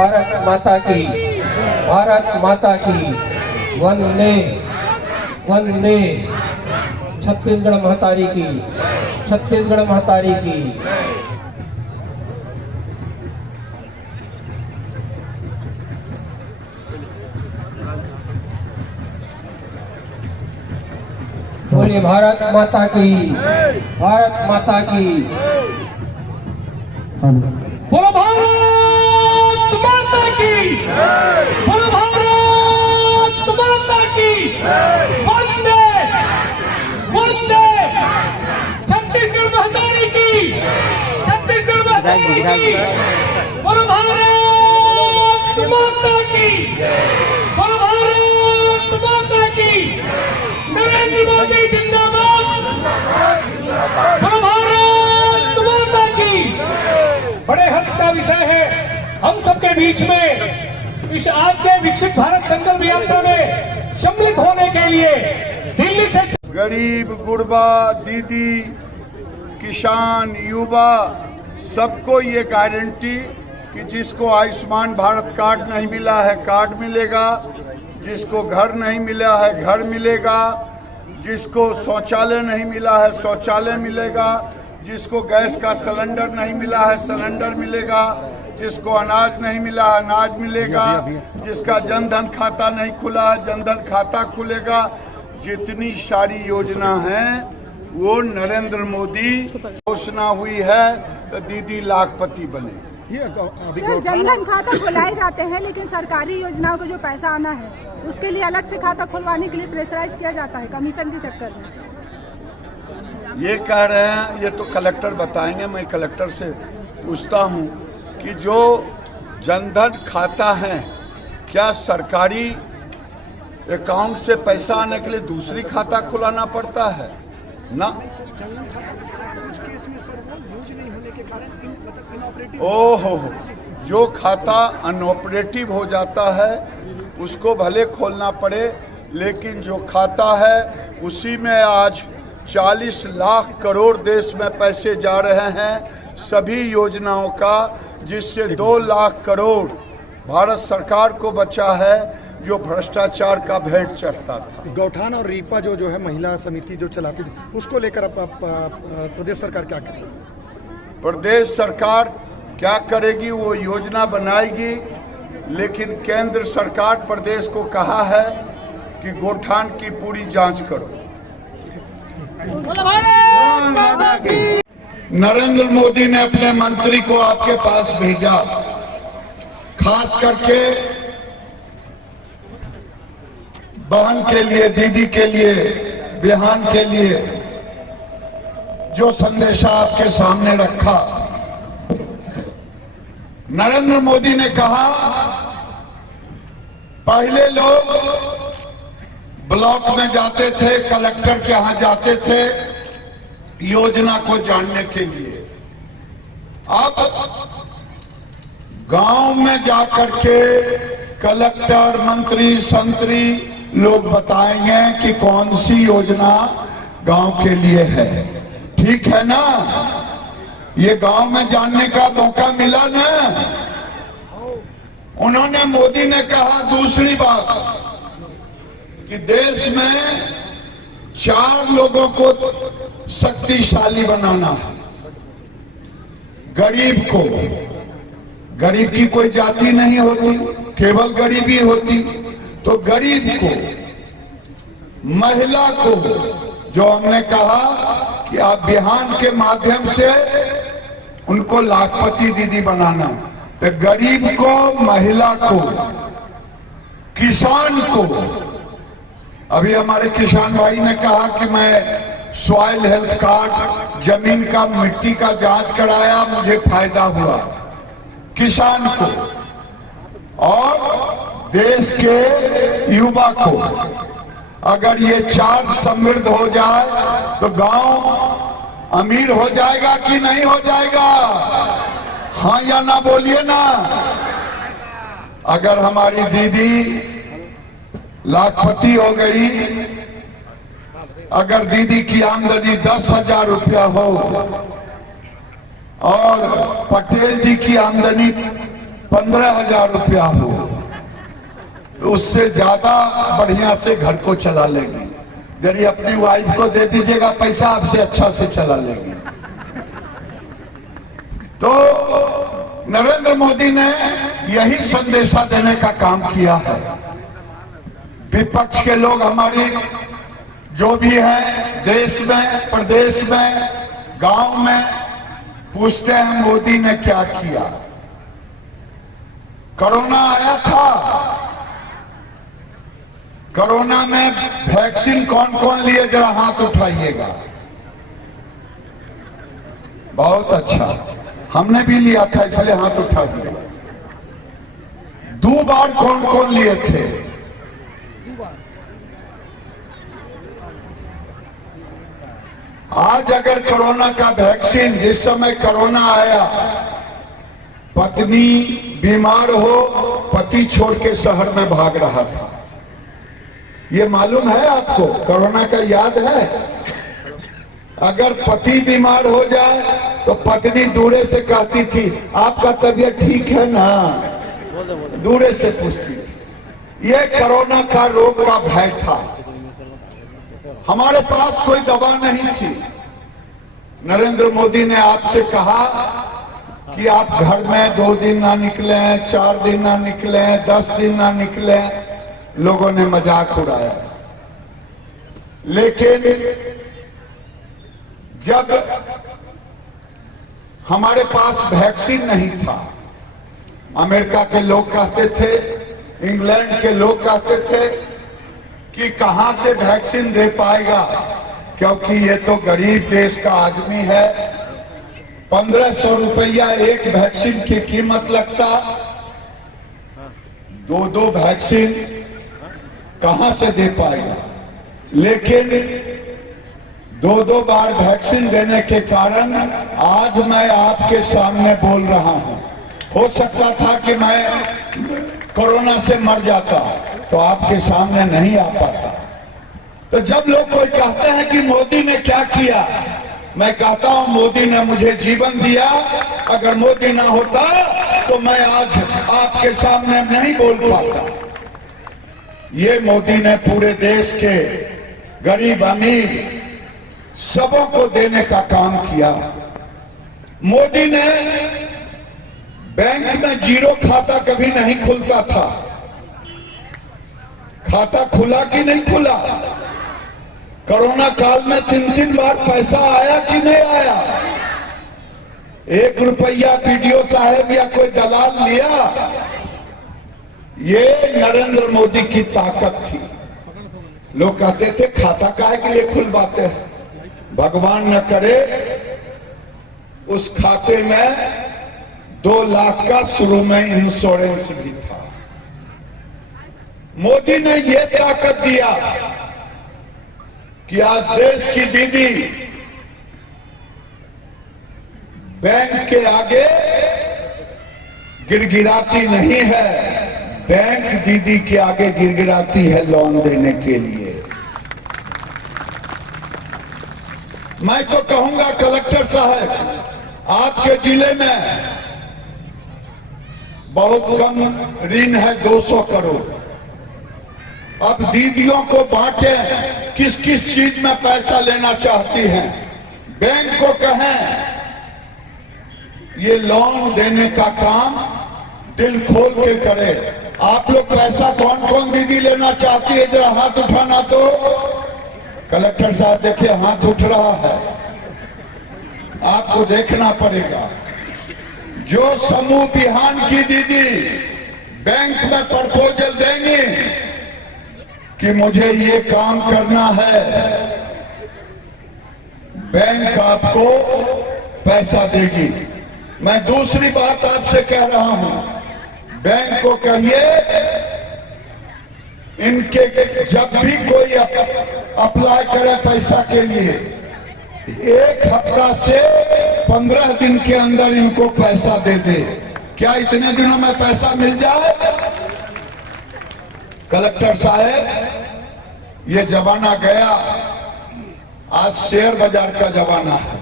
भारत माता की, भारत माता की। वंदे वंदे। छत्तीसगढ़ महतारी की, छत्तीसगढ़ महतारी की। बोलिए भारत माता की, भारत माता की। बोलो भारत माता की, बोलो भारत माता की। वंदे वंदे। छत्तीसगढ़ महतारी की, छत्तीसगढ़ महतारी की। बोलो भारत माता की, बोलो भारत माता की। नरेंद्र मोदी जिंदाबाद, बोलो भारत माता की। बड़े हर्ष का विषय है हम सबके बीच में इस आज के विकसित भारत संकल्प यात्रा में सम्मिलित होने के लिए दिल्ली से गरीब, गुरबा, दीदी, किसान, युवा सबको ये गारंटी कि जिसको आयुष्मान भारत कार्ड नहीं मिला है कार्ड मिलेगा, जिसको घर नहीं मिला है घर मिलेगा, जिसको शौचालय नहीं मिला है शौचालय मिलेगा, जिसको गैस का सिलेंडर नहीं मिला है सिलेंडर मिलेगा, जिसको अनाज नहीं मिला है अनाज मिलेगा, जिसका जनधन खाता नहीं खुला है जनधन खाता खुलेगा। जितनी सारी योजना है वो नरेंद्र मोदी घोषणा हुई है तो दीदी लाखपति बने। सर जनधन खाता खुलाए जाते हैं लेकिन सरकारी योजनाओं को जो पैसा आना है उसके लिए अलग से खाता खुलवाने के लिए प्रेशराइज किया जाता है कमीशन के चक्कर में। ये कह रहे हैं, ये तो कलेक्टर बताएंगे, मैं कलेक्टर से पूछता हूँ कि जो जनधन खाता है क्या सरकारी अकाउंट से पैसा आने के लिए दूसरी खाता खुलाना पड़ता है ना? ओहो, जो खाता अनऑपरेटिव हो जाता है उसको भले खोलना पड़े, लेकिन जो खाता है उसी में आज 40 लाख करोड़ देश में पैसे जा रहे हैं सभी योजनाओं का, जिससे 2 लाख करोड़ भारत सरकार को बचा है जो भ्रष्टाचार का भेंट चढ़ता था। गौठान और रीपा जो है महिला समिति जो चलाती थी उसको लेकर अब प्रदेश सरकार क्या करेगी? प्रदेश सरकार क्या करेगी वो योजना बनाएगी, लेकिन केंद्र सरकार प्रदेश को कहा है कि गौठान की पूरी जांच करो। नरेंद्र मोदी ने अपने मंत्री को आपके पास भेजा, खास करके बहन के लिए, दीदी के लिए, बिहान के लिए जो संदेशा आपके सामने रखा। नरेंद्र मोदी ने कहा पहले लोग ब्लॉक में जाते थे, कलेक्टर के यहाँ जाते थे योजना को जानने के लिए। अब गांव में जाकर के कलेक्टर, मंत्री, संतरी लोग बताएंगे कि कौन सी योजना गांव के लिए है। ठीक है ना? ये गांव में जानने का मौका मिला ना। उन्होंने, मोदी ने कहा दूसरी बात कि देश में 4 लोगों को शक्तिशाली बनाना है। गरीब को, गरीब की कोई जाति नहीं होती, केवल गरीबी होती, तो गरीब को, महिला को, जो हमने कहा कि आप बिहान के माध्यम से उनको लाखपति दीदी बनाना, तो गरीब को, महिला को, किसान को। अभी हमारे किसान भाई ने कहा कि मैं सॉइल हेल्थ कार्ड, जमीन का, मिट्टी का जांच कराया, मुझे फायदा हुआ। किसान को और देश के युवा को, अगर ये 4 समृद्ध हो जाए तो गांव अमीर हो जाएगा कि नहीं हो जाएगा? हाँ या ना बोलिए ना। अगर हमारी दीदी लाखपति हो गई, अगर दीदी की आमदनी 10,000 रुपया हो और पटेल जी की आमदनी 15,000 रुपया हो तो उससे ज्यादा बढ़िया से घर को चला लेंगे। यदि अपनी वाइफ को दे दीजिएगा पैसा, आपसे अच्छा से चला लेंगे। तो नरेंद्र मोदी ने यही संदेशा देने का काम किया है। विपक्ष के लोग हमारी जो भी है देश में, प्रदेश में, गांव में, पूछते हैं मोदी ने क्या किया। कोरोना आया था, कोरोना में वैक्सीन कौन कौन लिए, जरा हाथ उठाइएगा। बहुत अच्छा, हमने भी लिया था इसलिए हाथ उठा दिया। 2 बार कौन कौन लिए थे? आज अगर कोरोना का वैक्सीन, जिस समय कोरोना आया, पत्नी बीमार हो, पति छोड़ के शहर में भाग रहा था। ये मालूम है आपको? कोरोना का याद है? अगर पति बीमार हो जाए तो पत्नी दूरे से कहती थी आपका तबीयत ठीक है ना, दूरे से पूछती थी। ये कोरोना का रोग का भय था। हमारे पास कोई दवा नहीं थी। नरेंद्र मोदी ने आपसे कहा कि आप घर में 2 दिन ना निकले, 4 दिन ना निकले, 10 दिन ना निकले। लोगों ने मजाक उड़ाया। लेकिन जब हमारे पास वैक्सीन नहीं था, अमेरिका के लोग कहते थे, इंग्लैंड के लोग कहते थे कि कहां से वैक्सीन दे पाएगा, क्योंकि ये तो गरीब देश का आदमी है। 1500 रुपया एक वैक्सीन की कीमत लगता, 2 वैक्सीन कहां से दे पाएगा। लेकिन 2 बार वैक्सीन देने के कारण आज मैं आपके सामने बोल रहा हूं। हो सकता था कि मैं कोरोना से मर जाता तो आपके सामने नहीं आ पाता। तो जब लोग कोई कहते हैं कि मोदी ने क्या किया, मैं कहता हूं मोदी ने मुझे जीवन दिया। अगर मोदी ना होता तो मैं आज आपके सामने नहीं बोल पाता। ये मोदी ने पूरे देश के गरीब अमीर सबों को देने का काम किया। मोदी ने बैंक में जीरो खाता कभी नहीं खुलता था। खाता खुला कि नहीं खुला? कोरोना काल में 3 बार पैसा आया कि नहीं आया? 1 रुपया बीडीओ साहब या कोई दलाल लिया? ये नरेंद्र मोदी की ताकत थी। लोग कहते थे खाता काहे के लिए खुलवाते हैं? भगवान न करे उस खाते में 2 लाख का शुरू में इंश्योरेंस भी था। मोदी ने यह ताकत दिया कि आज देश की दीदी बैंक के आगे गिड़गिड़ाती नहीं है, बैंक दीदी के आगे गिड़गिड़ाती है लोन देने के लिए। मैं तो कहूंगा कलेक्टर साहब, आपके जिले में बहुत कम ऋण है, 200 करोड़। अब दीदियों को बांटे, किस किस चीज में पैसा लेना चाहती हैं, बैंक को कहें ये लोन देने का काम दिल खोल के करे। आप लोग पैसा कौन कौन दीदी लेना चाहती है, जरा हाथ उठाना। तो कलेक्टर साहब देखिए हाथ उठ रहा है, आपको देखना पड़ेगा। जो समूह बिहान की दीदी बैंक में प्रपोजल देंगी कि मुझे ये काम करना है, बैंक आपको पैसा देगी। मैं दूसरी बात आपसे कह रहा हूं, बैंक को कहिए इनके जब भी कोई अप्लाई करे पैसा के लिए, 1 हफ्ता से 15 दिन के अंदर इनको पैसा दे दे। क्या इतने दिनों में पैसा मिल जाए? कलेक्टर साहब, ये जमाना गया, आज शेयर बाजार का जमाना है।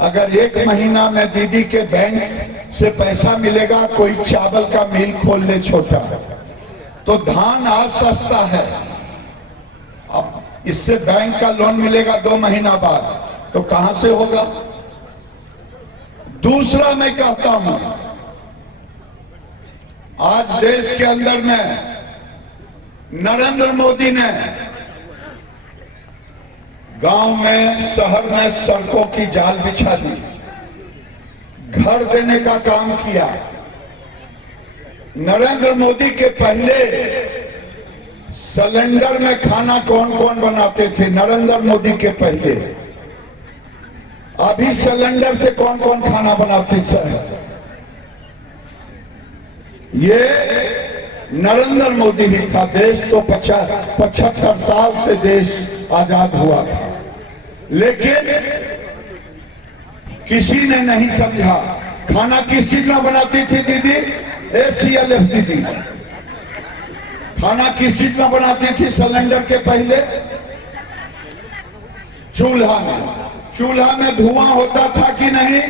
अगर 1 महीना में दीदी के बैंक से पैसा मिलेगा, कोई चावल का मिल खोल ले छोटा, तो धान आज सस्ता है, अब इससे बैंक का लोन मिलेगा 2 महीना बाद, तो कहां से होगा? दूसरा मैं कहता हूं, आज देश के अंदर में नरेंद्र मोदी ने गांव में, शहर में सड़कों की जाल बिछा दी, घर देने का काम किया। नरेंद्र मोदी के पहले सिलेंडर में खाना कौन कौन बनाते थे? नरेंद्र मोदी के पहले। अभी सिलेंडर से कौन कौन खाना बनाते हैं? ये नरेंद्र मोदी ही था। देश तो 75 साल से देश आजाद हुआ था, लेकिन किसी ने नहीं समझा। खाना किस चीज में बनाती थी दीदी? ACLF दीदी। खाना किस चीज में बनाती थी सिलेंडर के पहले? चूल्हा में। चूल्हा में धुआं होता था कि नहीं?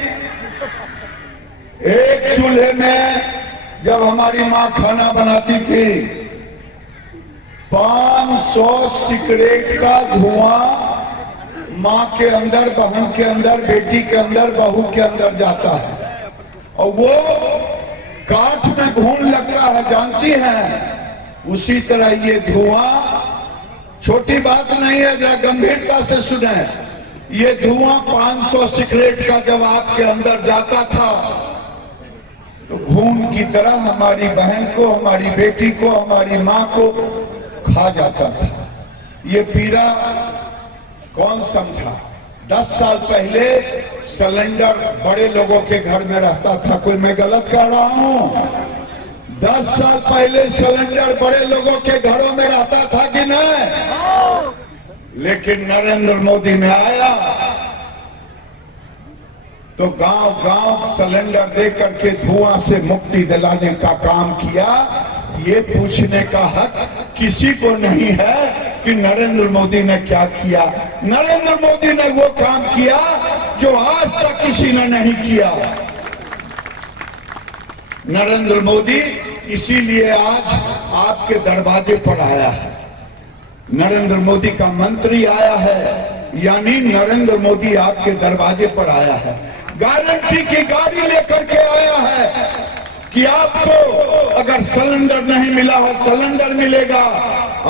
एक चूल्हे में जब हमारी माँ खाना बनाती थी, 500 सिगरेट का धुआं माँ के अंदर, बहन के अंदर, बेटी के अंदर, बहू के अंदर जाता है, और वो काठ में घून लगता है, जानती हैं? उसी तरह ये धुआं, छोटी बात नहीं है, जरा गंभीरता से सुने। ये धुआं 500 सिगरेट का जब आपके अंदर जाता था, तो घून की तरह हमारी बहन को, हमारी बेटी को, हमारी माँ को खा जाता था। ये पीड़ा कौन समझा? 10 साल पहले सिलेंडर बड़े लोगों के घर में रहता था। कोई मैं गलत कह रहा हूं? 10 साल पहले सिलेंडर बड़े लोगों के घरों में रहता था कि नहीं? लेकिन नरेंद्र मोदी ने आया तो गांव गांव सिलेंडर दे करके धुआं से मुक्ति दिलाने का काम किया। ये पूछने का हक किसी को नहीं है कि नरेंद्र मोदी ने क्या किया। नरेंद्र मोदी ने वो काम किया जो आज तक किसी ने नहीं किया। नरेंद्र मोदी इसीलिए आज आपके दरवाजे पर आया है। नरेंद्र मोदी का मंत्री आया है, यानी नरेंद्र मोदी आपके दरवाजे पर आया है। गारंटी की गाड़ी लेकर के आया है कि आपको अगर सिलेंडर नहीं मिला है सिलेंडर मिलेगा,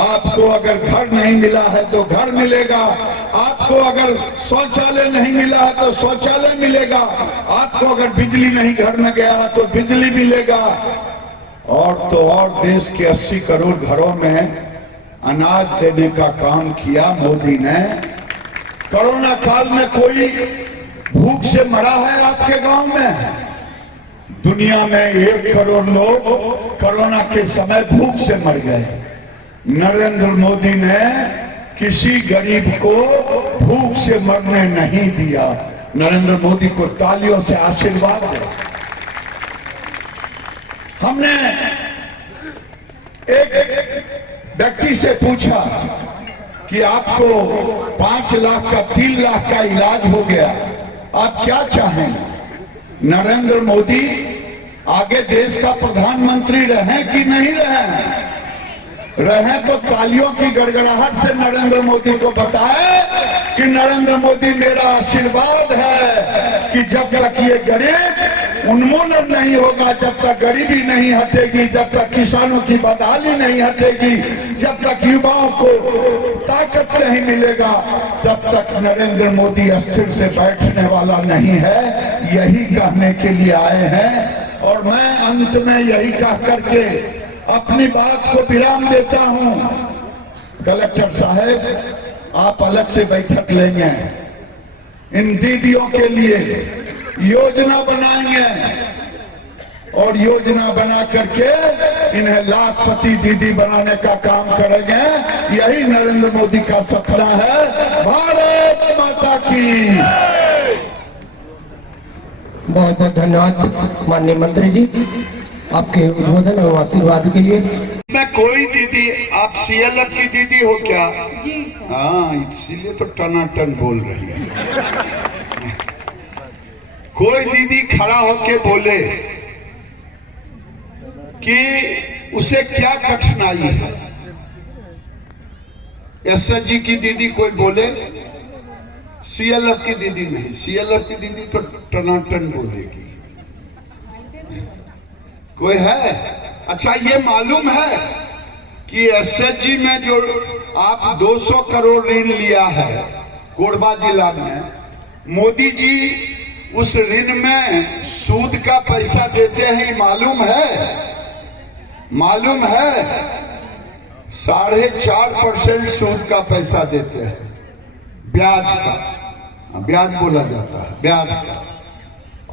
आपको अगर घर नहीं मिला है तो घर मिलेगा, आपको अगर शौचालय नहीं मिला है तो शौचालय मिलेगा, आपको अगर बिजली नहीं घर में गया है तो बिजली मिलेगा। और तो और देश के 80 करोड़ घरों में अनाज देने का काम किया मोदी ने। कोरोना काल में कोई भूख से मरा है आपके गांव में? दुनिया में 1 करोड़ लोग कोरोना के समय भूख से मर गए। नरेंद्र मोदी ने किसी गरीब को भूख से मरने नहीं दिया। नरेंद्र मोदी को तालियों से आशीर्वाद दे। हमने एक व्यक्ति से पूछा कि आपको 5 लाख का 3 लाख का इलाज हो गया, आप क्या चाहें? नरेंद्र मोदी आगे देश का प्रधानमंत्री रहे कि नहीं रहे तो तालियों की गड़गड़ाहट से नरेंद्र मोदी को बताए कि नरेंद्र मोदी मेरा आशीर्वाद है कि जब तक ये गरीब उन्मूलन नहीं होगा, जब तक गरीबी नहीं हटेगी, जब तक किसानों की बदहाली नहीं हटेगी, जब तक युवाओं को ताकत नहीं मिलेगा, तब तक नरेंद्र मोदी अस्थिर से बैठने वाला नहीं है। यही कहने के लिए आए हैं। और मैं अंत में यही कह करके अपनी बात को विराम देता हूं। कलेक्टर साहब, आप अलग से बैठक लेंगे, इन दीदियों के लिए योजना बनाएंगे और योजना बना करके इन्हें लाखपति दीदी बनाने का काम करेंगे। यही नरेंद्र मोदी का सपना है। भारत माता की। बहुत बहुत धन्यवाद माननीय मंत्री जी आपके उद्बोधन और आशीर्वाद के लिए। मैं कोई दीदी, आप CLF की दीदी हो क्या? जी। हाँ, इसीलिए तो टनाटन बोल रही है। कोई दीदी खड़ा होके बोले कि उसे क्या कठिनाई है, एसएचजी की दीदी कोई बोले, सीएलएफ की दीदी नहीं, सीएलएफ की दीदी तो टनाटन बोलेगी। कोई है? अच्छा, ये मालूम है कि एसएचजी में जो आप 200 करोड़ ऋण लिया है कोरबा जिला में, मोदी जी उस ऋण में सूद का पैसा देते हैं, मालूम है? मालूम है? 4.5% सूद का पैसा देते हैं, ब्याज का, ब्याज बोला जाता है, ब्याज का।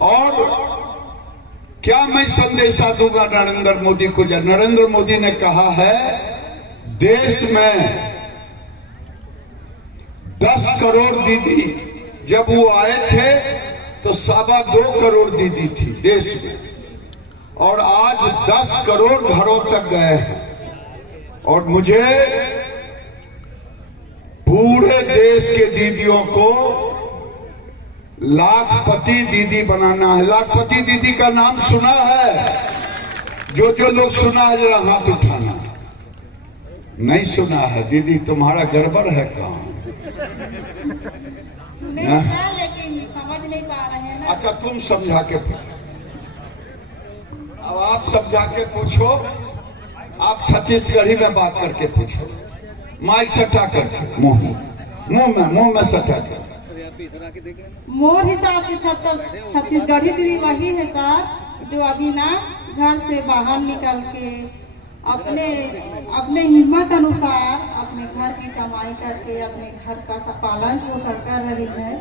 और क्या मैं संदेशा दूंगा नरेंद्र मोदी को? जब नरेंद्र मोदी ने कहा है देश में 10 करोड़ दीदी, जब वो आए थे तो 2.25 करोड़ दीदी थी देश में, और आज 10 करोड़ घरों तक गए हैं। और मुझे पूरे देश के दीदियों को लाखपति दीदी बनाना है। लाखपति दीदी का नाम सुना है? जो लोग सुना है जरा हाथ उठाना। नहीं सुना है? दीदी तुम्हारा गड़बड़ है काम, सुने था लेकिन समझ नहीं पा रहे हैं ना। अच्छा, तुम समझा के पूछो। अब आप समझा के पूछो, आप छत्तीसगढ़ी में बात करके पूछो, माइक सटा करके, मुंह में सटा कर। मोर हिसाब से छत्तीसगढ़ी दीदी वही है सर, जो अभी ना घर से बाहर निकल के अपने हिम्मत अनुसार अपने घर की कमाई करके अपने घर का पालन पोषण कर रही है।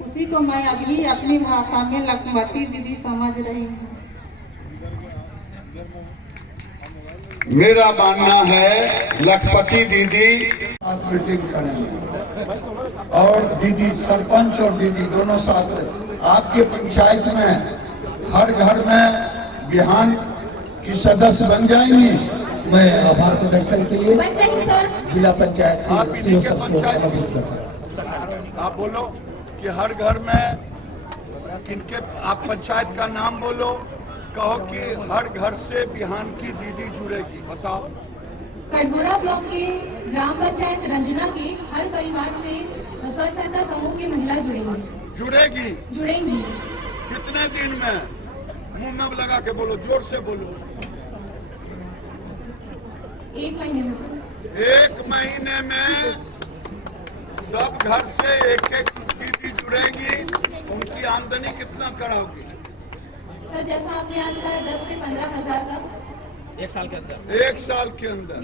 उसी को मैं अभी अपनी भाषा में लखपति दीदी समझ रही हूँ। मेरा मानना है लखपति दीदी मीटिंग करेंगे, और दीदी सरपंच और दीदी दोनों साथ आपके पंचायत में हर घर में बिहान की सदस्य बन जाएंगी। मैं आभार प्रदर्शन के लिए जिला पंचायत आप से इन्हीं के पंचायत आप बोलो कि हर घर में इनके, आप पंचायत का नाम बोलो, कहो कि हर घर से बिहान की दीदी जुड़ेगी। बताओ। कटघोरा ब्लॉक के ग्राम पंचायत रंजना के हर परिवार से स्व सहायता समूह की महिला जुड़ेंगी। कितने दिन में? मुंह में लगा के बोलो, जोर से बोलो। 1 महीने में सर। 1 महीने में सब घर से एक दीदी जुड़ेंगी। उनकी आमदनी कितना कराओगी? सर जैसा आपने आज कहा 10 से 15 हजार का 1 साल के अंदर। 1 साल के अंदर।